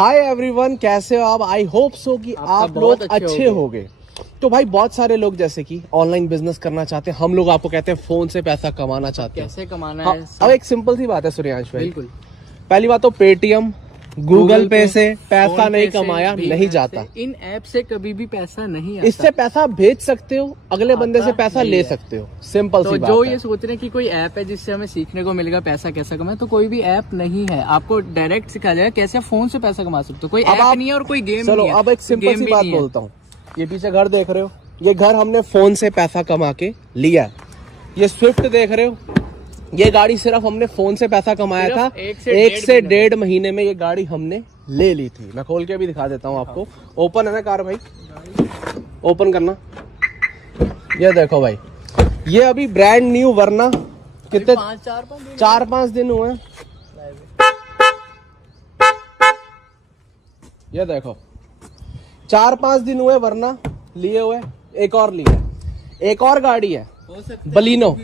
Hi everyone, कैसे हो आप? आई होप सो कि आप लोग अच्छे होंगे। तो भाई बहुत सारे लोग जैसे कि ऑनलाइन बिजनेस करना चाहते हैं, हम लोग आपको कहते हैं फोन से पैसा कमाना चाहते हैं। कैसे कमाना है? अब एक सिंपल सी बात है सूर्यांश भाई, बिल्कुल। पहली बात तो पेटीएम गूगल पे से पैसा नहीं कमाया नहीं जाता। इन ऐप से कभी भी पैसा नहीं आता। इससे पैसा भेज सकते हो, अगले बंदे से पैसा ले सकते हो, सिंपल सी बात जो है। ये सोच रहे हैं कि कोई ऐप है जिससे हमें सीखने को मिलेगा पैसा कैसा कमाए, तो कोई भी ऐप नहीं है। आपको डायरेक्ट सिखाया जाएगा कैसे फोन से पैसा कमा सकते हो। कोई ऐप नहीं है और कोई गेम चलो नहीं है। अब एक सिंपल सी बात बोलता हूँ। ये पीछे घर देख रहे हो, ये घर हमने फोन से पैसा कमा के लिया है। ये स्विफ्ट देख रहे हो, ये गाड़ी सिर्फ हमने फोन से पैसा कमाया था। एक से डेढ़ महीने में ये गाड़ी हमने ले ली थी। मैं खोल के भी दिखा देता हूँ आपको। ओपन है ना कार भाई, ओपन करना। ये देखो भाई, ये अभी ब्रांड न्यू, वरना कितने 4-5 दिन हुए। ये देखो 4-5 दिन हुए, वरना लिए हुए एक और लिया, एक और गाड़ी है बलिनो।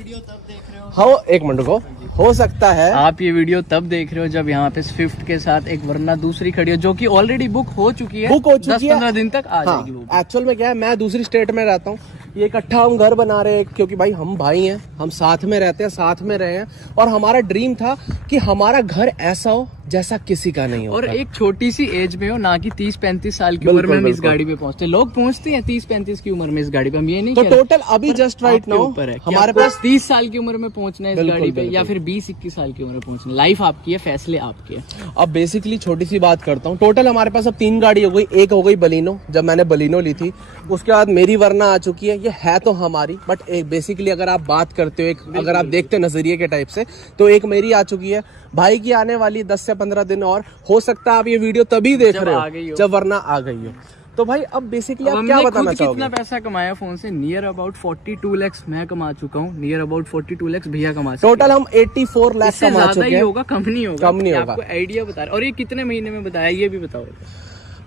हाँ एक मिनट को, हो सकता है आप ये वीडियो तब देख रहे हो जब यहाँ पे स्विफ्ट के साथ एक वरना दूसरी खड़ी है जो कि ऑलरेडी बुक हो चुकी है। 10-15 दिन तक आ जाएगी वो। एक्चुअल में क्या है, मैं दूसरी स्टेट में रहता हूँ, ये इकट्ठा हम घर बना रहे हैं क्योंकि भाई हम भाई हैं, हम साथ में रहते हैं, साथ में रहे हैं, और हमारा ड्रीम था कि हमारा घर ऐसा हो जैसा किसी का नहीं हो, और एक छोटी सी एज में हो, ना कि 30-35 साल की उम्र में हम इस गाड़ी पे पहुंचते। लोग पहुंचते हैं 30-35 की उम्र में इस गाड़ी पे, हम ये नहीं तो टोटल अभी जस्ट राइट नाउ हमारे पास 30 साल की उम्र में पहुंचना है इस गाड़ी पे, या फिर 20-21 साल की उम्र में पहुंचना। लाइफ आपकी है, फैसले आपके हैं। अब बेसिकली छोटी सी बात करता हूँ, टोटल हमारे पास अब 3 गाड़ी हो गई। एक हो गई बलिनो, जब मैंने बलिनो ली थी, उसके बाद मेरी वरना आ चुकी है। ये है तो हमारी, बट एक बेसिकली अगर आप बात करते हो, एक अगर आप देखते हो नजरिए के टाइप से, तो एक मेरी आ चुकी है। भाई की आने वाली 10 से 15 दिन और, हो सकता है आप ये वीडियो तभी देख रहे हो जब वरना आ गई हो। तो भाई अब बेसिकली आप क्या बताना चाहोगे? कितना पैसा कमाया फोन से? नियर अबाउट 42 लाख मैं कमा चुका हूँ, नियर अबाउट 42 लाख भैया कमा चुके। टोटल हम 84 लाख कमा चुके हैं। होगा, कम नहीं होगा, कम नहीं होगा। आपको आइडिया बता रहे। और ये कितने महीने में बताया ये भी बताओ।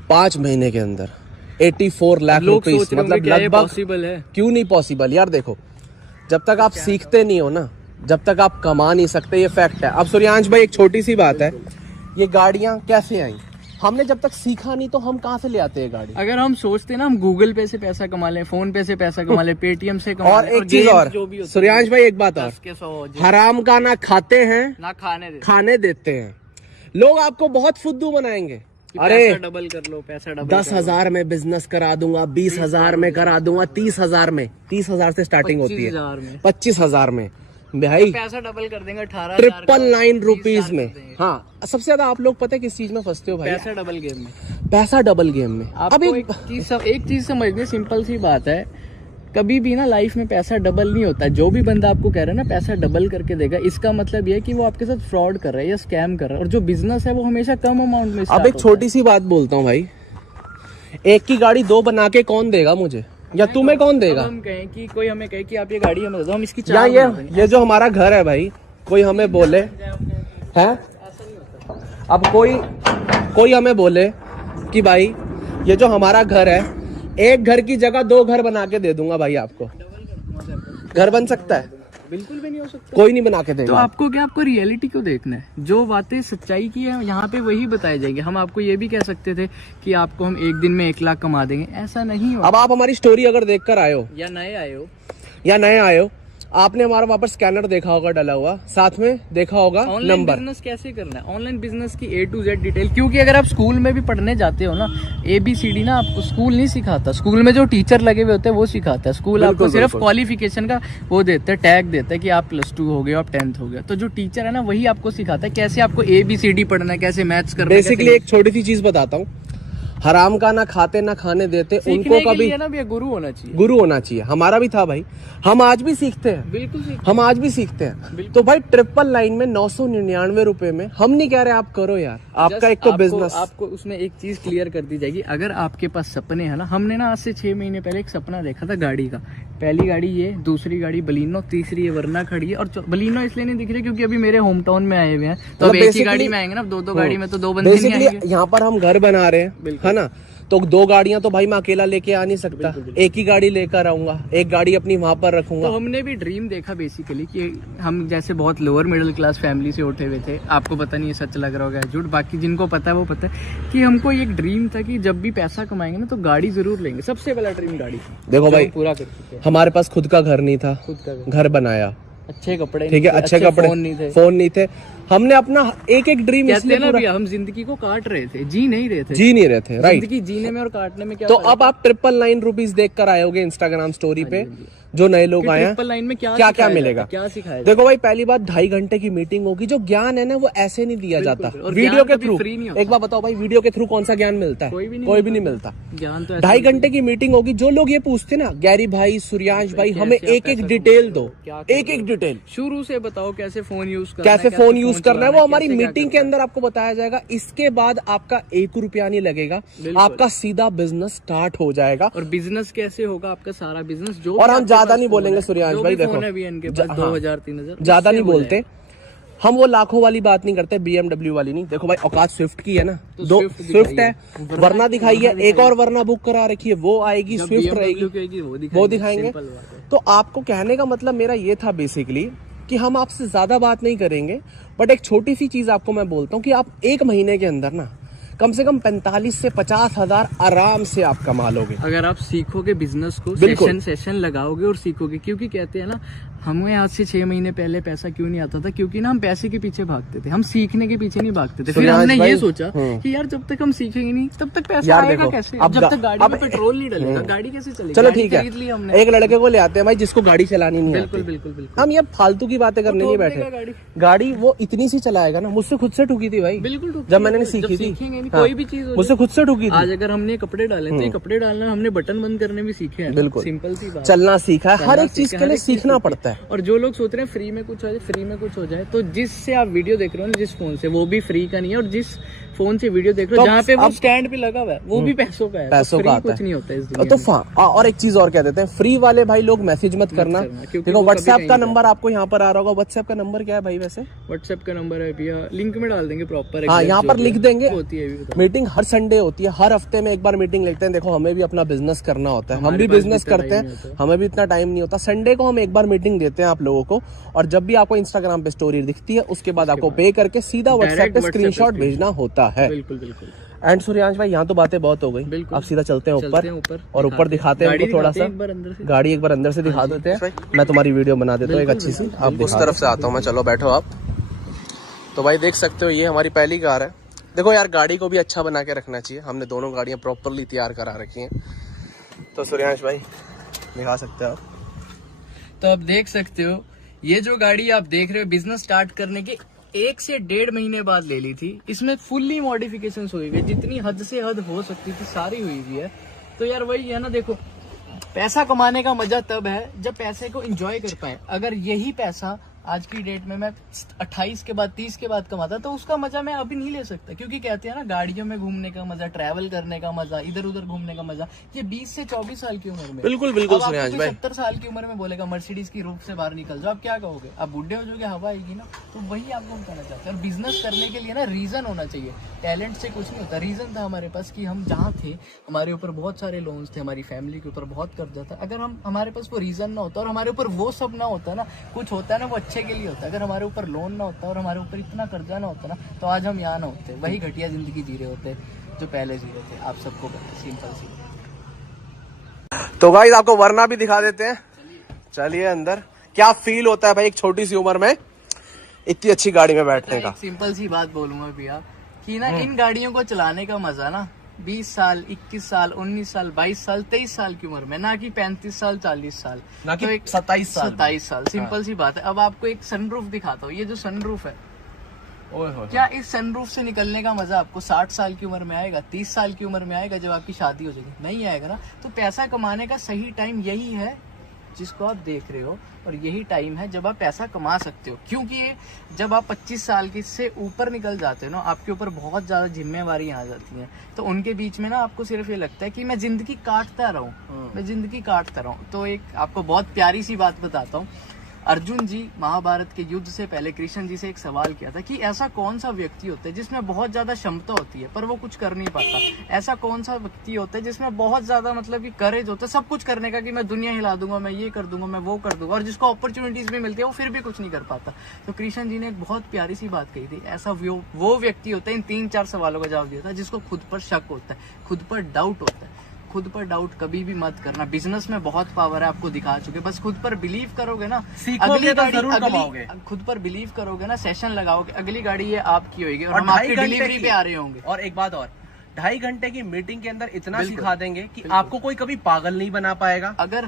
5 महीने के अंदर 84 लाख रुपीस, मतलब लगभग पॉसिबल है। क्यों नहीं पॉसिबल यार? देखो, जब तक आप सीखते नहीं हो ना, जब तक आप कमा नहीं सकते, ये फैक्ट है। अब सूर्यांश भाई एक छोटी सी बात है, ये गाड़ियां कैसे आई? हमने जब तक सीखा नहीं तो हम कहाँ से ले आते हैं गाड़ी? अगर हम सोचते ना हम गूगल पे से पैसा कमा लें, फोन पे से पैसा कमा लें, पेटीएम से कमा और एक चीज और सूर्यांश भाई, एक बात और, हराम का ना खाते हैं ना खाने देते हैं। लोग आपको बहुत फुद्दू बनाएंगे, अरे डबल कर लो, पैसा डबल 10,000 में बिजनेस करा दूंगा, 20,000 में करा दूंगा, 30,000 में, 30,000 से स्टार्टिंग होती है, 25,000 में भाई पैसा डबल कर देंगे 999 रुपीज में। हाँ सबसे ज्यादा आप लोग पता है किस चीज में फंसते हो भाई? पैसा डबल गेम में। पैसा डबल गेम में। अब एक चीज समझनी, सिंपल सी बात है, कभी भी ना लाइफ में पैसा डबल नहीं होता। जो भी बंदा आपको कह रहा है ना पैसा डबल करके देगा, इसका मतलब ये है कि वो आपके साथ फ्रॉड कर रहा है या स्कैम कर रहा है। और जो बिजनेस है वो हमेशा कम अमाउंट में। अब एक छोटी सी बात बोलता हूँ भाई, एक की गाड़ी 2 बना के कौन देगा मुझे, या तुम्हें कौन देगा? हम कहें कि कोई हमें कहे कि आप ये गाड़ी हमें दे दो, हम इसकी या ये जो हमारा घर है भाई, कोई हमें बोले है, अब कोई हमें बोले कि भाई ये जो हमारा घर है, एक घर की जगह 2 घर बना के दे दूंगा भाई आपको, घर बन सकता है? बिल्कुल भी नहीं हो सकता, कोई नहीं बना के देगा। तो आपको क्या, आपको रियलिटी को देखना है। जो बातें सच्चाई की है यहाँ पे वही बताई जाएगी। हम आपको ये भी कह सकते थे कि आपको हम एक दिन में 1 लाख कमा देंगे, ऐसा नहीं हो। अब आप हमारी स्टोरी अगर देखकर आए हो या नए आए हो, आपने हमारा वहाँ पर स्कैनर देखा होगा डला हुआ, साथ में देखा होगा नंबर। बिजनेस कैसे करना है, ऑनलाइन बिजनेस की A to Z डिटेल। क्योंकि अगर आप स्कूल में भी पढ़ने जाते हो ना, ABCD ना आपको स्कूल नहीं सिखाता। स्कूल में जो टीचर लगे हुए होते हैं वो सिखाता है। स्कूल आपको सिर्फ क्वालिफिकेशन का वो देता है, टैग देता है कि आप +2 हो गए, आप 10th हो गया। तो जो टीचर है ना वही आपको सिखाता है कैसे आपको ABCD पढ़ना है, कैसे मैथ्स करना है। बेसिकली एक छोटी सी चीज बताता हूँ, हराम का ना खाते ना खाने देते, उनको कभी ना भी गुरु होना चाहिए। गुरु होना चाहिए। हमारा भी था भाई, हम आज भी सीखते हैं, बिल्कुल हम आज भी सीखते हैं। तो भाई 999 में 999 रुपए में, हम नहीं कह रहे आप करो यार, आपका एक तो बिजनेस। आपको उसमें एक चीज क्लियर कर दी जाएगी। अगर आपके पास सपने हैं ना, हमने ना आज से 6 महीने पहले एक सपना देखा था गाड़ी का। पहली गाड़ी ये, दूसरी गाड़ी बलिनो, तीसरी ये वरना खड़ी है। और बलिनो इसलिए नहीं दिख रही क्योंकि अभी मेरे होम टाउन में आए हुए हैं, तो अब एक ही गाड़ी में आएंगे ना, 2 गाड़ी में तो 2 बंदे नहीं आएंगे। यहाँ पर हम घर बना रहे हैं, है ना, तो 2 गाड़ियां तो भाई मैं अकेला लेके आ नहीं सकता, एक ही गाड़ी लेकर आऊंगा, एक गाड़ी अपनी वहां पर रखूंगा। तो हमने भी ड्रीम देखा बेसिकली कि हम जैसे बहुत लोअर मिडिल क्लास फैमिली से उठे हुए थे, आपको पता नहीं ये सच लग रहा होगा झूठ, बाकी जिनको पता है वो पता है कि हमको एक ड्रीम था कि जब भी पैसा कमाएंगे ना तो गाड़ी जरूर लेंगे। सबसे पहला ड्रीम गाड़ी थी। देखो भाई पूरा कर चुके हैं। हमारे पास खुद का घर नहीं था, खुद का घर बनाया, अच्छे कपड़े, ठीक है, अच्छे कपड़े, फोन नहीं थे। हमने अपना एक ड्रीम इसलिए ना भैया हम जिंदगी को काट रहे थे, जी नहीं रहे थे, राइट। जिंदगी जीने में और काटने में क्या तो अब आप 999 रुपीज देख कर आए होगे इंस्टाग्राम स्टोरी पे, जो नए लोग आए हैं, 999 में क्या मिलेगा, क्या सिखाया। देखो भाई पहली बात 2.5 घंटे की मीटिंग होगी। जो ज्ञान है ना वो ऐसे नहीं दिया जाता, वीडियो के थ्रू। एक बार बताओ भाई, वीडियो के थ्रू कौन सा ज्ञान मिलता है? कोई भी नहीं मिलता। ज्ञान तो 2.5 घंटे की मीटिंग होगी। जो लोग ये पूछते ना, गैरी भाई, सूर्यांश भाई, हमें एक डिटेल दो, एक डिटेल शुरू से बताओ, कैसे फोन यूज करना है, वो हमारी मीटिंग के अंदर आपको बताया जाएगा। इसके बाद आपका 1 रुपया नहीं लगेगा, आपका सीधा बिजनेस स्टार्ट हो जाएगा। और बिजनेस कैसे होगा आपका सारा बिजनेस, जो और हम ज्यादा नहीं बोलेंगे सूर्यांश भाई, देखो 2000-3000 ज्यादा नहीं बोलते हम, वो लाखों वाली बात नहीं करते, BMW वाली नहीं। देखो भाई औकात स्विफ्ट की है ना, तो 2 स्विफ्ट है, वरना दिखाई है, एक और वरना बुक करा रखी है, वो आएगी, स्विफ्ट रहेगी, वो दिखाएंगे। तो आपको कहने का मतलब मेरा ये था बेसिकली कि हम आपसे ज्यादा बात नहीं करेंगे, बट एक छोटी सी चीज आपको मैं बोलता हूँ कि आप 1 महीने के अंदर ना कम से कम 45 से 50 हजार आराम से आप कमा लोगे, अगर आप सीखोगे बिजनेस को, सेशन लगाओगे और सीखोगे। क्योंकि कहते हैं ना, हमें आज से 6 महीने पहले पैसा क्यों नहीं आता था, क्योंकि ना हम पैसे के पीछे भागते थे, हम सीखने के पीछे नहीं भागते थे। फिर हमने ये सोचा कि यार जब तक हम सीखेंगे नहीं तब तक पैसा आएगा कैसे, जब तक गाड़ी में पेट्रोल नहीं डलेगा गाड़ी कैसे चलेगी। चलो ठीक है, एक लड़के को ले आते हैं भाई जिसको गाड़ी चलानी नहीं आती। बिल्कुल हम ये फालतू की बातें करने नहीं बैठे। गाड़ी वो इतनी सी चलाएगा ना, मुझसे खुद से ठुकी थी भाई, बिल्कुल जब मैंने सीखी थी। कोई भी चीज मुझसे खुद से ठुकी थी। आज अगर हमने कपड़े डाले तो कपड़े डालना, हमने बटन बंद करने भी सीखे हैं। बिल्कुल सिंपल सी बात, चलना सीखा है, हर एक चीज के लिए सीखना पड़ता है। और जो लोग सोच रहे हैं फ्री में कुछ हो जाए, तो जिससे आप वीडियो देख रहे हो ना, जिस फोन से, वो भी फ्री का नहीं है। और जिस फोन से वीडियो देख रहे हो, जहाँ पे वो स्टैंड पे लगा हुआ है, वो भी पैसों का है, पैसों का कुछ नहीं होता है इस दुनिया तो और एक चीज और कह देते हैं, फ्री वाले भाई लोग मैसेज मत करना। देखो व्हाट्सएप का नंबर आपको यहाँ पर आ रहा होगा। व्हाट्सएप का नंबर क्या है भाई? वैसे व्हाट्सएप का नंबर है भैया, लिंक में डाल देंगे प्रॉपर। हाँ, यहाँ पर लिख देंगे। होती है मीटिंग हर संडे होती है, हर हफ्ते में एक बार मीटिंग लेते हैं। देखो हमें भी अपना बिजनेस करना होता है, हम भी बिजनेस करते हैं, हमें भी इतना टाइम नहीं होता। संडे को हम एक बार मीटिंग देते हैं आप लोगों को, और जब भी आपको इंस्टाग्राम पे स्टोरी दिखती है उसके बाद आपको पे करके सीधा व्हाट्सएप पे स्क्रीनशॉट भेजना होता है। बिल्कुल। एंड सूर्यांश भाई, यहाँ तो बातें बहुत हो गई, अब सीधा चलते हैं ऊपर और ऊपर दिखाते हैं उनको थोड़ा सा। गाड़ी एक बार अंदर से दिखा देते हैं, मैं तुम्हारी वीडियो बना देता हूँ एक अच्छी सी। आप उस तरफ से आता हूँ मैं, चलो बैठो आप। तो भाई देख सकते हो, ये हमारी पहली कार है। देखो यार, गाड़ी को भी अच्छा बना के रखना चाहिए, हमने दोनों गाड़ियाँ प्रॉपरली तैयार करा रखी हैं। तो सूर्यांश भाई दिखा सकते हो आप। तो आप देख सकते हो, ये जो गाड़ी आप देख रहे हो, बिजनेस स्टार्ट करने के 1 से 1.5 महीने बाद ले ली थी। इसमें फुल्ली मॉडिफिकेशन हुई है, जितनी हद से हद हो सकती थी सारी हुई हुई है। तो यार वही है ना, देखो पैसा कमाने का मजा तब है जब पैसे को एंजॉय कर पाए। अगर यही पैसा आज की डेट में मैं 28 के बाद 30 के बाद कमाता तो उसका मजा मैं अभी नहीं ले सकता। क्योंकि कहते हैं ना, गाड़ियों में घूमने का मजा, ट्रैवल करने का मजा, इधर उधर घूमने का मजा, ये 20 से 24 साल की उम्र में। बिल्कुल 70 साल की उम्र में बोलेगा मर्सिडीज की रूफ से बाहर निकल जाओ, आप क्या कहोगे? आप बुढ़े हो जाओगे, हवा आएगी ना। तो वही आपको हम कहना चाहते हैं। और बिजनेस करने के लिए ना रीजन होना चाहिए, टैलेंट से कुछ नहीं होता। रीजन था हमारे पास कि हम जहाँ थे, हमारे ऊपर बहुत सारे लोन्स थे, हमारी फैमिली के ऊपर बहुत कर्जा था। अगर हमारे पास वो रीजन ना होता और हमारे ऊपर वो सब ना होता ना, कुछ होता है ना वो अच्छे के लिए होता है। अगर हमारे ऊपर लोन ना होता और हमारे ऊपर इतना कर्जा ना होता ना, तो आज हम यहाँ ना होते, वही घटिया जिंदगी जी रहे होते जो पहले जी रहे थे। आप सबको पता, सिंपल सी। तो गाइस आपको वरना भी दिखा देते हैं, चलिए अंदर। क्या फील होता है भाई एक छोटी सी उम्र में इतनी अच्छी गाड़ी में बैठने का? सिंपल सी बात बोलूंगा भैया कि ना, इन गाड़ियों को चलाने का मजा ना 20 साल, 21 साल, 19 साल, 22 साल, 23 साल की उम्र में, ना कि 35 साल, 40 साल, ना कि तो 27 साल। सिंपल सी बात है। अब आपको एक सनरूफ दिखाता हूँ। ये जो सनरूफ है, क्या इस सनरूफ से निकलने का मजा आपको 60 साल की उम्र में आएगा, 30 साल की उम्र में आएगा जब आपकी शादी हो जाएगी? नहीं आएगा ना। तो पैसा कमाने का सही टाइम यही है जिसको आप देख रहे हो, और यही टाइम है जब आप पैसा कमा सकते हो। क्योंकि जब आप 25 साल की से ऊपर निकल जाते हो ना, आपके ऊपर बहुत ज्यादा जिम्मेवारी आ जाती हैं। तो उनके बीच में ना आपको सिर्फ ये लगता है कि मैं जिंदगी काटता रहूं, मैं जिंदगी काटता रहूं। तो एक आपको बहुत प्यारी सी बात बताता हूँ। अर्जुन जी महाभारत के युद्ध से पहले कृष्ण जी से एक सवाल किया था कि ऐसा कौन सा व्यक्ति होता है जिसमें बहुत ज्यादा क्षमता होती है पर वो कुछ कर नहीं पाता, ऐसा कौन सा व्यक्ति होता है जिसमें बहुत ज्यादा मतलब कि करेज होता है सब कुछ करने का कि मैं दुनिया हिला दूंगा, मैं ये कर दूंगा, मैं वो कर दूंगा, और जिसको अपॉर्चुनिटीज भी मिलती है वो फिर भी कुछ नहीं कर पाता। तो कृष्ण जी ने एक बहुत प्यारी सी बात कही थी, ऐसा वो व्यक्ति होता है, इन 3-4 सवालों का जवाब दिया था, जिसको खुद पर शक होता है, खुद पर डाउट होता है। खुद पर डाउट कभी भी मत करना, बिजनेस में बहुत पावर है, आपको दिखा चुके, बस खुद पर बिलीव करोगे ना, सीखोगे तो जरूर कमाओगे। खुद पर बिलीव करोगे ना, सेशन लगाओगे, अगली गाड़ी ये आपकी होगी और हम आपकी डिलीवरी पे आ रहे होंगे। और एक बात और, 2.5 घंटे की मीटिंग के अंदर इतना सिखा देंगे कि आपको कोई कभी पागल नहीं बना पाएगा। अगर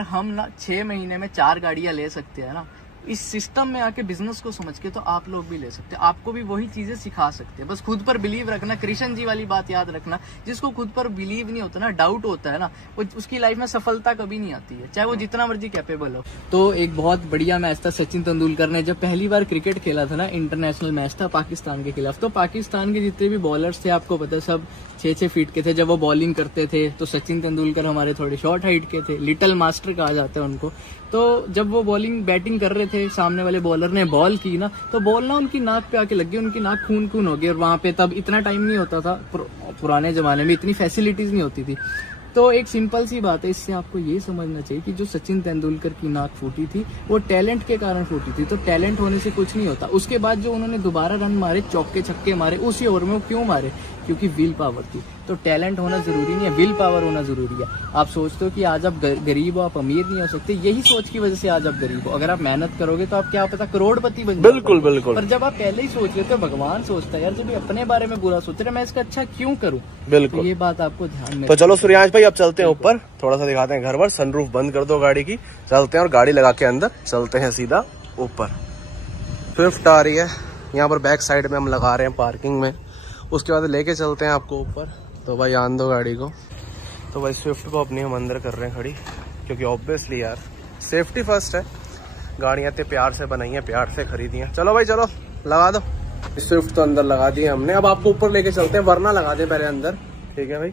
हम ना 6 महीने में 4 गाड़ियां ले सकते हैं ना, इस सिस्टम में आके बिजनेस को समझ के, तो आप लोग भी ले सकते हैं, आपको भी वही चीजें सिखा सकते हैं। बस खुद पर बिलीव रखना, कृष्ण जी वाली बात याद रखना, जिसको खुद पर बिलीव नहीं होता ना, डाउट होता है ना, वो उसकी लाइफ में सफलता कभी नहीं आती है, चाहे वो जितना मर्जी कैपेबल हो। तो एक बहुत बढ़िया मैच था, सचिन तेंदुलकर ने जब पहली बार क्रिकेट खेला था ना, इंटरनेशनल मैच था पाकिस्तान के खिलाफ, तो पाकिस्तान के जितने भी बॉलर्स थे आपको पता है सब 6-6 फीट के थे। जब वो बॉलिंग करते थे तो सचिन तेंदुलकर हमारे थोड़े शॉर्ट हाइट के थे, लिटिल मास्टर कहा जाता है उनको। तो जब वो बैटिंग कर रहे थे, सामने वाले बॉलर ने बॉल की ना, तो बॉल ना उनकी नाक पे आके लग गई, उनकी नाक खून हो गई। और वहां पे तब इतना टाइम नहीं होता था, पुराने जमाने में इतनी फैसिलिटीज नहीं होती थी। तो एक सिंपल सी बात है, इससे आपको ये समझना चाहिए कि जो सचिन तेंदुलकर की नाक फूटी थी वो टैलेंट के कारण फूटी थी। तो टैलेंट होने से कुछ नहीं होता। उसके बाद जो उन्होंने दोबारा रन मारे, चौके छक्के मारे, उसी ओवर में वो क्यों मारे? क्योंकि विल पावर थी। तो टैलेंट होना जरूरी नहीं है, विल पावर होना जरूरी है। आप सोचते हो कि आज आप गरीब हो, आप अमीर नहीं हो सकते, यही सोच की वजह से आज आप गरीब हो। अगर आप मेहनत करोगे तो आप क्या पता करोड़पति बन जाओ। बिल्कुल बिल्कुल। पर जब आप पहले ही सोच लेते हो, भगवान सोचता है यार जब अपने बारे में बुरा सोच रहे मैं इसका अच्छा क्यों करूं? बिल्कुल, तो ये बात आपको ध्यान में। तो चलो सूर्यांश भाई अब चलते हैं ऊपर, थोड़ा सा दिखाते हैं घर पर, सनरूफ बंद कर दो गाड़ी की, चलते हैं और गाड़ी लगा के अंदर चलते हैं सीधा ऊपर। स्विफ्ट आ रही है यहाँ पर, बैक साइड में हम लगा रहे हैं पार्किंग में, उसके बाद लेके चलते हैं आपको ऊपर। तो भाई आन दो गाड़ी को। तो भाई स्विफ्ट को अपनी हम अंदर कर रहे हैं खड़ी, क्योंकि ऑब्वियसली यार सेफ्टी फर्स्ट है। गाड़ियाँ इतने प्यार से बनाई हैं, प्यार से खरीदी हैं। चलो भाई चलो लगा दो। स्विफ्ट तो अंदर लगा दी हमने, अब आपको ऊपर लेके चलते हैं, वरना लगा दें पहले अंदर। ठीक है भाई,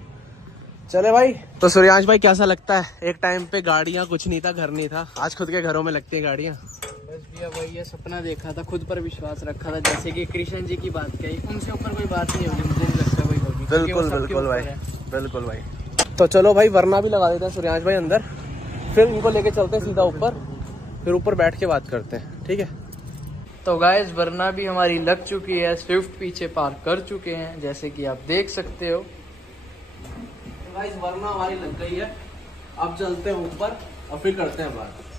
चले भाई। तो सूर्यांश भाई कैसा लगता है, एक टाइम पे गाड़ियाँ कुछ नहीं था, घर नहीं था, आज खुद के घरों में लगती है गाड़ियाँ। बस भैया वही है, सपना देखा था, खुद पर विश्वास रखा था, जैसे कि कृष्ण जी की बात कही, उनसे ऊपर कोई बात नहीं होगी, मुझे नहीं लगता कोई होगी। बिल्कुल बिल्कुल भाई, बिल्कुल भाई। तो चलो भाई वरना भी लगा देते हैं सूर्यांश भाई अंदर, फिर इनको लेके चलते हैं सीधा ऊपर, फिर ऊपर बैठ के बात करते हैं। ठीक है। तो गाइस वरना भी हमारी लग चुकी है, स्विफ्ट पीछे पार्क कर चुके हैं जैसे कि आप देख सकते हो। गाइस वरना हमारी लग गई है, अब चलते हैं ऊपर और फिर करते हैं बात।